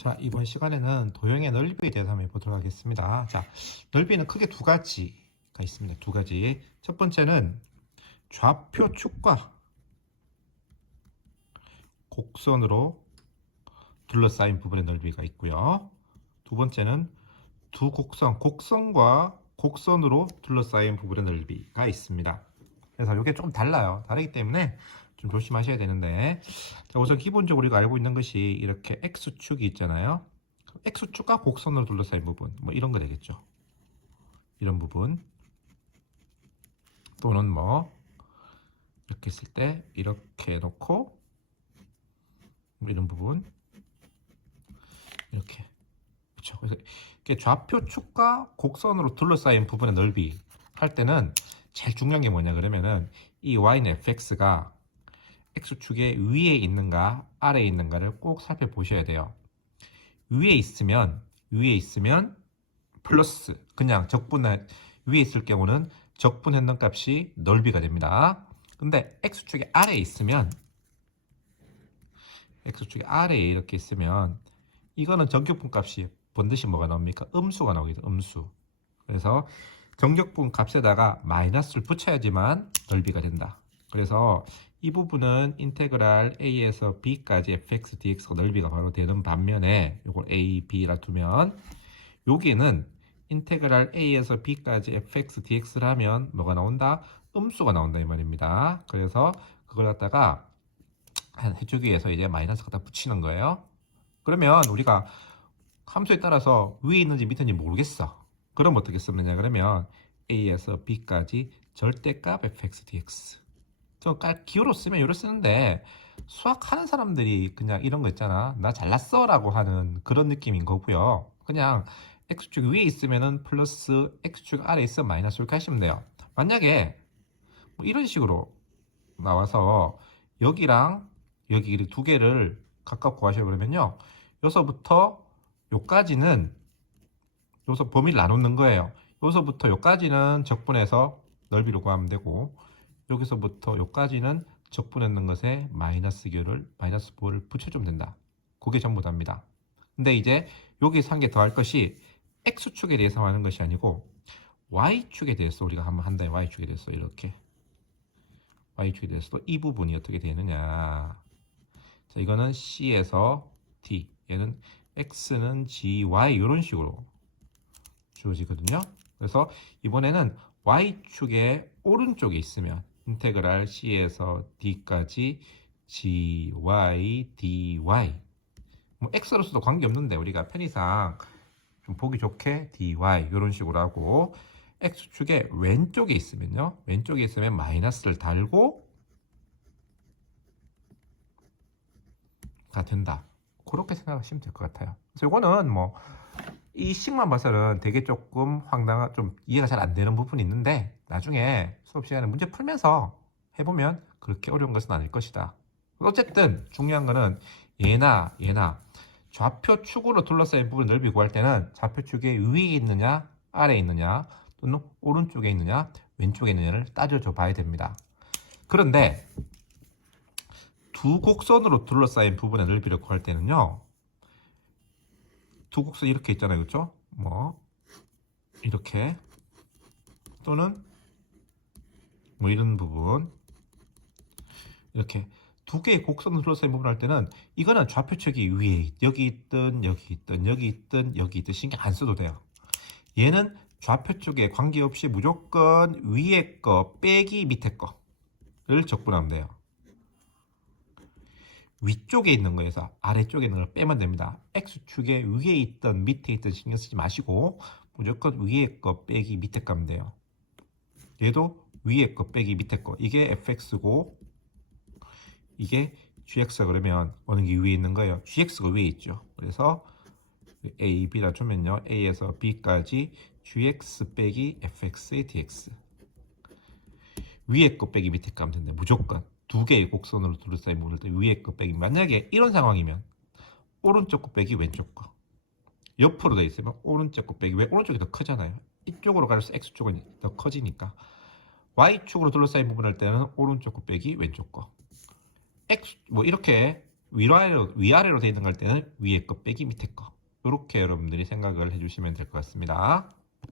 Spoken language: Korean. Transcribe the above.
자, 이번 시간에는 도형의 넓이에 대해서 한번 해보도록 하겠습니다. 자, 넓이는 크게 두 가지가 있습니다. 두 가지. 첫 번째는 좌표 축과 곡선으로 둘러싸인 부분의 넓이가 있고요. 두 번째는 두 곡선과 곡선으로 둘러싸인 부분의 넓이가 있습니다. 그래서 이게 좀 달라요. 다르기 때문에 좀 조심하셔야 되는데, 자, 우선 기본적으로 우리가 알고 있는 것이 이렇게 X축이 있잖아요. X축과 곡선으로 둘러싸인 부분, 뭐 이런 거 되겠죠. 이런 부분. 또는 뭐 이렇게 했을 때 이렇게 놓고 뭐 이런 부분 이렇게, 그렇죠. 그래서 이게 좌표축과 곡선으로 둘러싸인 부분의 넓이 할 때는 제일 중요한 게 뭐냐 그러면은 이 y는 fx가 x축의 위에 있는가 아래에 있는가를 꼭 살펴보셔야 돼요. 위에 있으면 플러스, 그냥 적분해, 위에 있을 경우는 적분했는 값이 넓이가 됩니다. 근데 x축이 아래에 있으면, x축이 아래에 이렇게 있으면 이거는 정격분 값이 번듯이 뭐가 나옵니까? 음수가 나오겠죠. 음수. 그래서 정격분 값에다가 마이너스를 붙여야지만 넓이가 된다. 그래서 이 부분은 인테그랄 a에서 b까지 fx dx가 넓이가 바로 되는 반면에 이걸 a, b라 두면 여기는 인테그랄 a에서 b까지 fx dx를 하면 뭐가 나온다? 음수가 나온다 이 말입니다. 그래서 그걸 갖다가 한 해주기 위해서 이제 마이너스 갖다 붙이는 거예요. 그러면 우리가 함수에 따라서 위에 있는지 밑에 있는지 모르겠어. 그럼 어떻게 쓰느냐 그러면 a에서 b까지 절대값 fx dx. 좀 기호로 쓰면 이렇게 쓰는데 수학하는 사람들이 그냥 이런 거 있잖아. 나 잘났어 라고 하는 그런 느낌인 거고요. 그냥 x축 위에 있으면은 플러스 x축 아래에 있으면 마이너스 이렇게 하시면 돼요. 만약에 뭐 이런 식으로 나와서 여기랑 여기 두 개를 각각 구하셔 그러면요. 여기서부터 요까지는 여기서 범위를 나누는 거예요. 여기서부터 요까지는 적분해서 넓이를 구하면 되고 여기서부터 요까지는 적분했는 것에 마이너스 기호를 마이너스 5를 붙여주면 된다. 그게 전부 답니다. 근데 이제 여기서 한 개 더 할 것이 x축에 대해서 하는 것이 아니고 y축에 대해서 우리가 한번 한다. y축에 대해서 이렇게 y축에 대해서도 이 부분이 어떻게 되느냐. 자, 이거는 c에서 d, 얘는 x는 gy 이런 식으로 주어지거든요. 그래서 이번에는 y축의 오른쪽에 있으면 인테그랄 c에서 d까지 gy dy 뭐 x로서도 관계없는데 우리가 편의상 좀 보기 좋게 dy 이런 식으로 하고 x축의 왼쪽에 있으면요. 왼쪽에 있으면 마이너스를 달고 가 된다. 그렇게 생각하시면 될 것 같아요. 그래서 이거는 뭐 이 식만 봐서는 되게 조금 황당한, 좀 이해가 잘 안 되는 부분이 있는데 나중에 수업 시간에 문제 풀면서 해보면 그렇게 어려운 것은 아닐 것이다. 어쨌든 중요한 거는 얘나 좌표축으로 둘러싸인 부분 넓이 구할 때는 좌표축의 위에 있느냐 아래에 있느냐 또는 오른쪽에 있느냐 왼쪽에 있느냐를 따져줘 봐야 됩니다. 그런데 두 곡선으로 둘러싸인 부분의 넓이를 구할 때는요. 두 곡선 이렇게 있잖아요. 그렇죠? 뭐 이렇게 또는 뭐 이런 부분 이렇게 두 개의 곡선으로 둘러싸인 부분을 할 때는 이거는 좌표축이 위에 여기 있든 여기 있든 여기 있든 여기 있든 신경 안 써도 돼요. 얘는 좌표축에 관계없이 무조건 위에 거 빼기 밑에 거를 적분하면 돼요. 위쪽에 있는 거에서 아래쪽에 있는 걸 빼면 됩니다. X축에 위에 있던 밑에 있던 신경 쓰지 마시고 무조건 위에 거 빼기 밑에 거면 돼요. 얘도 위에 거 빼기 밑에 거. 이게 fx고 이게 gx가 그러면 어느 게 위에 있는 거예요? gx가 위에 있죠. 그래서 a, b라 주면요. a에서 b까지 gx 빼기 fx의 dx. 위에 거 빼기 밑에 거 하면 된다. 무조건. 두 개의 곡선으로 둘러싸인 부분을 위에 거 빼기. 만약에 이런 상황이면 오른쪽 거 빼기 왼쪽 거. 옆으로 돼 있으면 오른쪽 거 빼기. 왜? 오른쪽이 더 크잖아요. 이쪽으로 갈수록 x축은 더 커지니까. y축으로 둘러싸인 부분 할 때는 오른쪽 거 빼기 왼쪽 거. x 뭐 이렇게 위아래로 되어 있는 걸 때는 위에 거 빼기 밑에 거. 이렇게 여러분들이 생각을 해주시면 될 것 같습니다.